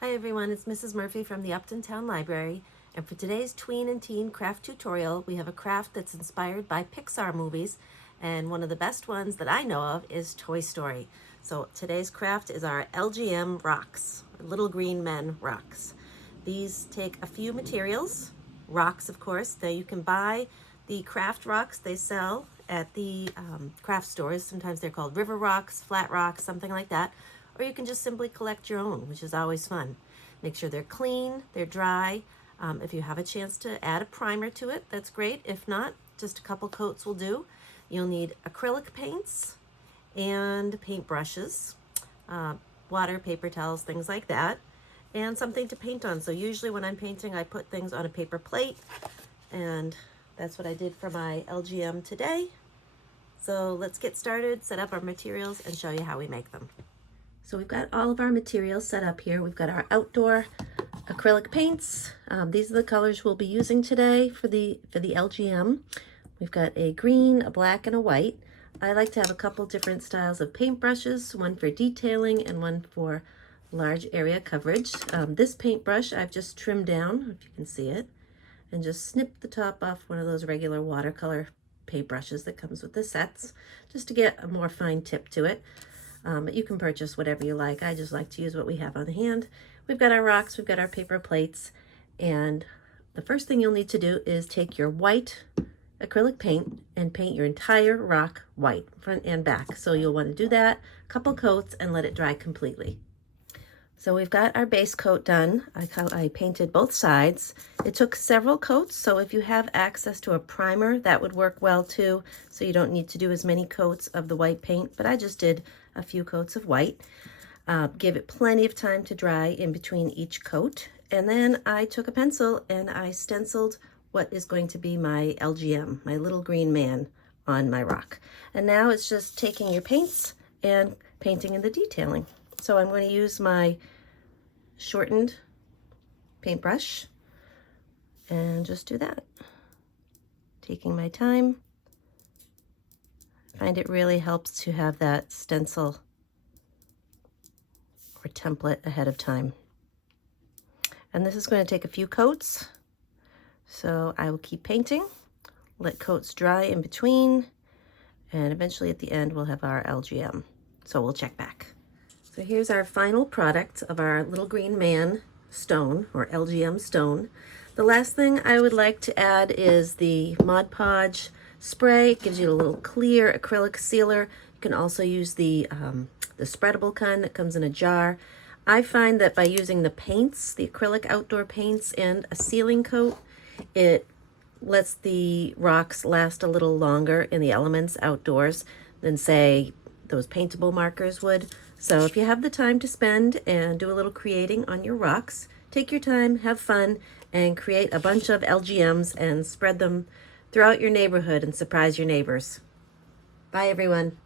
Hi everyone, it's Mrs. Murphy from the Upton Town Library, and for today's tween and teen craft tutorial, we have a craft that's inspired by Pixar movies, and one of the best ones that I know of is Toy Story. So today's craft is our LGM Rocks, Little Green Men Rocks. These take a few materials, rocks of course. Now you can buy the craft rocks they sell at the craft stores. Sometimes they're called river rocks, flat rocks, something like that. Or you can just simply collect your own, which is always fun. Make sure they're clean, they're dry. If you have a chance to add a primer to it, that's great. If not, just a couple coats will do. You'll need acrylic paints and paint brushes, water, paper towels, things like that, and something to paint on. So usually when I'm painting, I put things on a paper plate, and that's what I did for my LGM today. So let's get started, set up our materials, and show you how we make them. So we've got all of our materials set up here. We've got our outdoor acrylic paints. These are the colors we'll be using today for the LGM. We've got a green, a black, and a white. I like to have a couple different styles of paintbrushes, one for detailing and one for large area coverage. This paintbrush I've just trimmed down, if you can see it, and just snipped the top off one of those regular watercolor paintbrushes that comes with the sets, just to get a more fine tip to it. But you can purchase whatever you like. I just like to use what we have on hand. We've got our rocks, we've got our paper plates, and the first thing you'll need to do is take your white acrylic paint and paint your entire rock white, front and back. So you'll want to do that, a couple coats, and let it dry completely. So we've got our base coat done. I painted both sides. It took several coats, so if you have access to a primer, that would work well too, so you don't need to do as many coats of the white paint, but I just did a few coats of white. Give it plenty of time to dry in between each coat, and then I took a pencil and I stenciled what is going to be my LGM, my little green man, on my rock. And now it's just taking your paints and painting in the detailing. So I'm going to use my shortened paintbrush and just do that. Taking my time. I find it really helps to have that stencil or template ahead of time. And this is going to take a few coats, so I will keep painting, let coats dry in between, and eventually at the end we'll have our LGM. So we'll check back. So here's our final product of our little green man stone, or LGM stone. The last thing I would like to add is the Mod Podge spray. It gives you a little clear acrylic sealer. You can also use the spreadable kind that comes in a jar. I find that by using the paints, the acrylic outdoor paints, and a sealing coat, it lets the rocks last a little longer in the elements outdoors than, say, those paintable markers would. So if you have the time to spend and do a little creating on your rocks, take your time, have fun, and create a bunch of LGMs and spread them throughout your neighborhood and surprise your neighbors. Bye everyone.